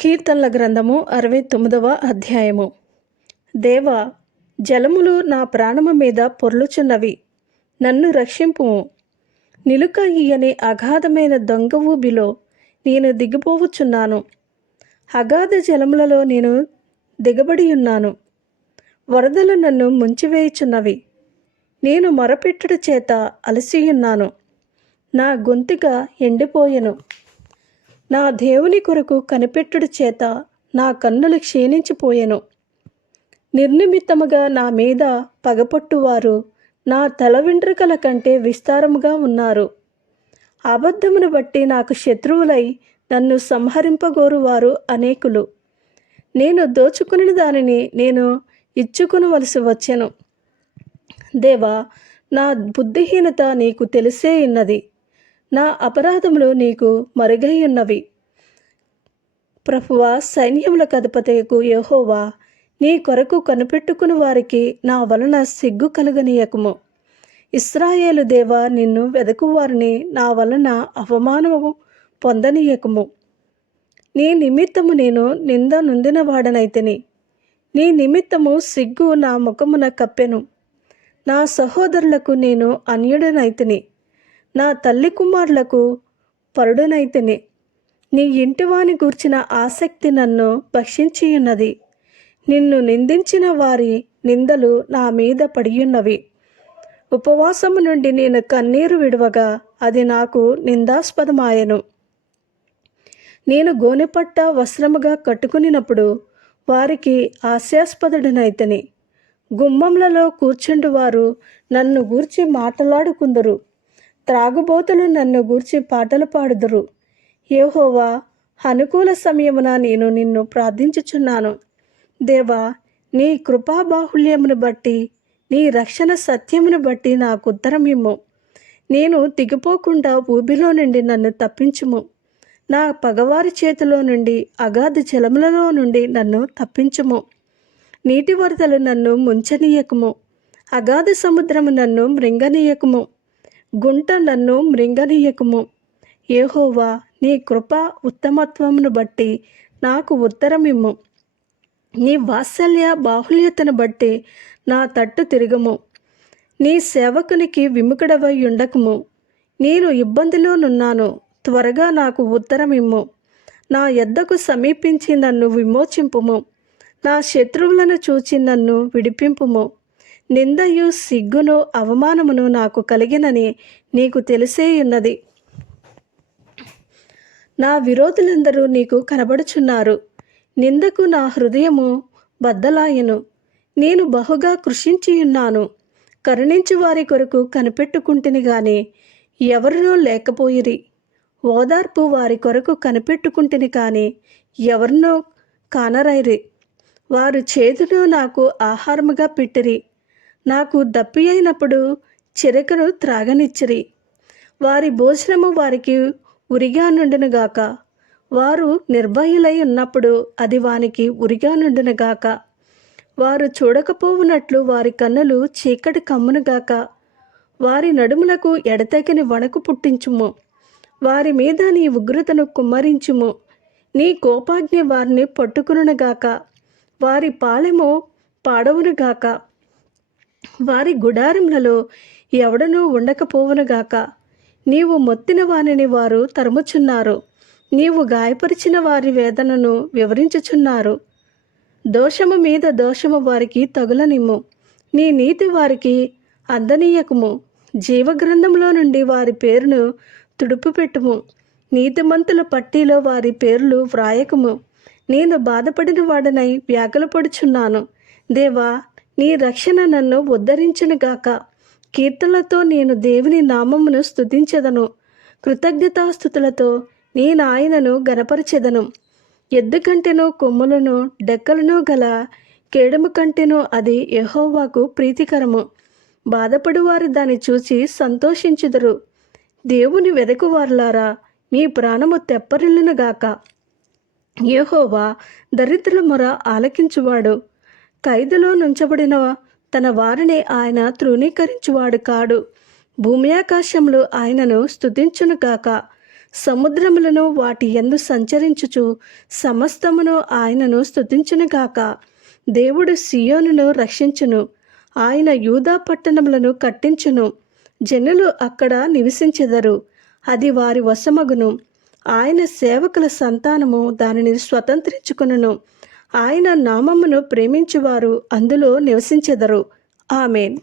కీర్తనల గ్రంథము అరవై తొమ్మిదవ అధ్యాయము. దేవ జలములు నా ప్రాణము మీద పొర్లుచున్నవి నన్ను రక్షింపుము. నిలుక ఈయని అగాధమైన దొంగ ఊబిలో నేను దిగిపోవచ్చున్నాను. అగాధ జలములలో నేను దిగబడి ఉన్నాను. వరదలు నన్ను ముంచివేయుచున్నవి. నేను మొరపెట్టుట చేత అలసియున్నాను. నా గొంతుగా ఎండిపోయెను. నా దేవుని కొరకు కనిపెట్టుడు చేత నా కన్నులు క్షీణించిపోయెను. నిర్నిమిత్తముగా నా మీద పగపట్టువారు నా తల వెంట్రుకల కంటే విస్తారముగా ఉన్నారు. అబద్ధమును బట్టి నాకు శత్రువులై నన్ను సంహరింపగోరువారు అనేకులు. నేను దోచుకుని దానిని నేను ఇచ్చుకునవలసి వచ్చెను. దేవా నా బుద్ధిహీనత నీకు తెలిసే ఉన్నది. నా అపరాధములు నీకు మరుగైయున్నవి. ప్రభువా సైన్యముల కథపతయకు యెహోవా నీ కొరకు కనిపెట్టుకుని వారికి నా వలన సిగ్గు కలుగనీయకము. ఇస్రాయేలు దేవ నిన్ను వెదకువారిని నా వలన అవమానము పొందనీయకము. నీ నిమిత్తము నేను నింద నొందిన వాడనైతిని నీ నిమిత్తము సిగ్గు నా ముఖమున కప్పెను. నా సహోదరులకు నేను అన్యుడనైతిని. నా తల్లి కుమారులకు పరుడునైతిని. నీ ఇంటివాని గూర్చిన ఆసక్తి నన్ను భక్షించియున్నది. నిన్ను నిందించిన వారి నిందలు నా మీద పడియున్నవి. ఉపవాసము నుండి నేను కన్నీరు విడవగా అది నాకు నిందాస్పదమాయను. నేను గోనెపట్ట వస్త్రముగా కట్టుకునినప్పుడు వారికి హాస్యాస్పదుడినైతని. గుమ్మములలో కూర్చుండు వారు నన్ను గూర్చి మాట్లాడుకుందరు. త్రాగుబోతులు నన్ను గూర్చి పాటలు పాడుదురు. ఏహోవా అనుకూల సమయమున నేను నిన్ను ప్రార్థించుచున్నాను. దేవా నీ కృపాబాహుళ్యమును బట్టి నీ రక్షణ సత్యమును బట్టి నాకు ఉత్తరమిమ్ము నేను దిగిపోకుండా ఊబిలో నుండి నన్ను తప్పించుము. నా పగవారి చేతిలో నుండి అగాధ జలములలో నుండి నన్ను తప్పించుము. నీటి వరదలు నన్ను ముంచనీయకము. అగాధ సముద్రము నన్ను మృంగనీయకము. గుంట నన్ను మృంగనీయకుము. ఏహోవా నీ కృప ఉత్తమత్వమును బట్టి నాకు ఉత్తరమిమ్ము. నీ వాత్సల్య బాహుల్యతను బట్టి నా తట్టు తిరగము. నీ సేవకునికి విముఖుడవై ఉండకము. నేను ఇబ్బందిలోనున్నాను త్వరగా నాకు ఉత్తరమిమ్ము. నా ఎద్దకు సమీపించి నన్ను విమోచింపుము. నా శత్రువులను చూచి నన్ను విడిపింపుము. నిందయు సిగ్గును అవమానమును నాకు కలిగినని నీకు తెలిసే ఉన్నది నా విరోధులందరూ నీకు కనబడుచున్నారు. నిందకు నా హృదయము బద్దలాయను. నేను బహుగా కృషించియున్నాను. కరుణించు వారి కొరకు కనిపెట్టుకుంటుని గాని ఎవరినో లేకపోయిరి. ఓదార్పు వారి కొరకు కనిపెట్టుకుంటుని కానీ ఎవరినో కానరైరి. వారు చేతులు నాకు ఆహారముగా పెట్టిరి. నాకు దప్పి అయినప్పుడు చిరకను త్రాగనిచ్చిరి. వారి భోజనము వారికి ఉరిగా నుండునుగాక వారు నిర్భయులై ఉన్నప్పుడు అది వానికి ఉరిగా నుండునుగాక వారు చూడకపోవునట్లు వారి కన్నులు చీకటి కమ్మునుగాక. వారి నడుములకు ఎడతెగని వణకు పుట్టించుము. వారి మీద నీ ఉగ్రతను కుమ్మరించుము. నీ కోపాజ్ఞ వారిని పట్టుకునుగాక వారి పాలెము పాడవునుగాక. వారి గుడారములలో ఎవడనూ ఉండకపోవునుగాక నీవు మొత్తిన వారిని వారు తరుముచున్నారు. నీవు గాయపరిచిన వారి వేదనను వివరించుచున్నారు. దోషము మీద దోషము వారికి తగులనిమ్ము. నీ నీతి వారికి అందనీయకము. జీవగ్రంథంలో నుండి వారి పేరును తుడుపు పెట్టుము. నీతిమంతుల పట్టీలో వారి పేర్లు వ్రాయకము. నేను బాధపడిన వాడనై వ్యాకులపడుచున్నాను. దేవా నీ రక్షణ నన్ను ఉద్ధరించునుగాక కీర్తనలతో నేను దేవుని నామమును స్థుతించదను కృతజ్ఞతాస్థుతులతో నేను ఆయనను గనపరచెదను. ఎద్దు కంటెను కొమ్ములను డెక్కలను గల కేడము కంటెను అది యహోవాకు ప్రీతికరము. బాధపడువారు దాన్ని చూసి సంతోషించుదురు. దేవుని వెదకువారులారా మీ ప్రాణము తెప్పరిల్లునుగాక యహోవా దరిద్రుల మొర ఆలకించువాడు. ఖైదులో నుంచబడిన తన వారిని ఆయన తృణీకరించువాడు కాడు. భూమి ఆకాశములు ఆయనను స్థుతించునుగాక సముద్రములను వాటి ఎందు సంచరించుచు సమస్తమును ఆయనను స్థుతించునుగాక దేవుడు సియోనును రక్షించును. ఆయన యూదా పట్టణములను కట్టించును. జనులు అక్కడ నివసించెదరు. అది వారి వశమగును. ఆయన సేవకుల సంతానము దానిని స్వతంత్రించుకును ఆయన నామమును ప్రేమించువారు అందులో నివసించెదరు. ఆమెన్.